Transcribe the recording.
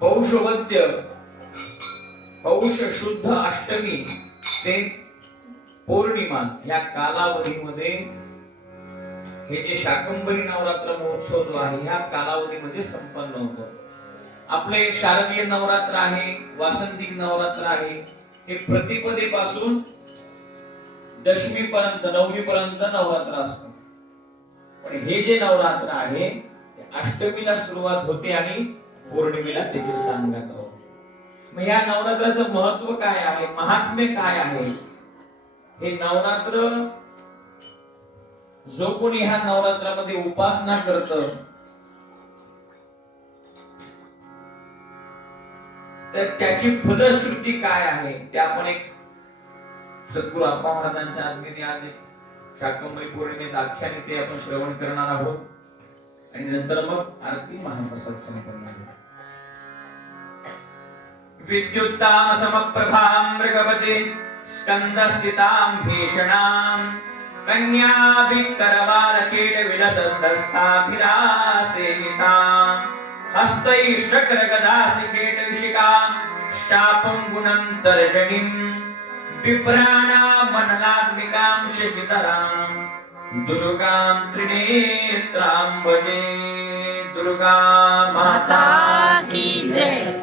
पौषवद्य पौष शुद्ध अष्टमी ते पौर्णिमा या कालावधीमध्ये हे जे शाकंभरी नवरात्र महोत्सव जो आहे ह्या कालावधीमध्ये संपन्न होतो. आपले शारदीय नवरात्र आहे, वासंतिक नवरात्र आहे, हे प्रतिपदेपासून दशमी पर्यंत, नवमी पर्यंत नवरात्र असतं. पण हे जे नवरात्र आहे ते अष्टमीला सुरुवात होते आणि पौर्णिमेला त्याची सांगता होते. मग या नवरात्राचं महत्व काय आहे, महात्म्य काय आहे? हे नवरात्र जो कोणी ह्या नवरात्रामध्ये उपासना करत तर त्याची फलश्रुती काय आहे ते आपण एक सद्गुरू अप्पा महाराजांच्या आज्ञेने आज शाकंभरी पौर्णिमेचं आख्यान ते आपण श्रवण करणार आहोत आणि नंतर मग आरती महाप्रसाद संपन्न होईल. विद्युत्ताम समप्रभां मृगवते स्कंदस्थितां भीषणां कन्याभिकरवालकेट विलसद्दस्ताभिरासेवितां हस्तैष्टकरगदासिकेट विशिकां शापं गुणं तर्जनीं विप्राणामनलात्मिकां शशिधरां दुर्गां त्रिनेत्रां भजे. दुर्गा माता की जय.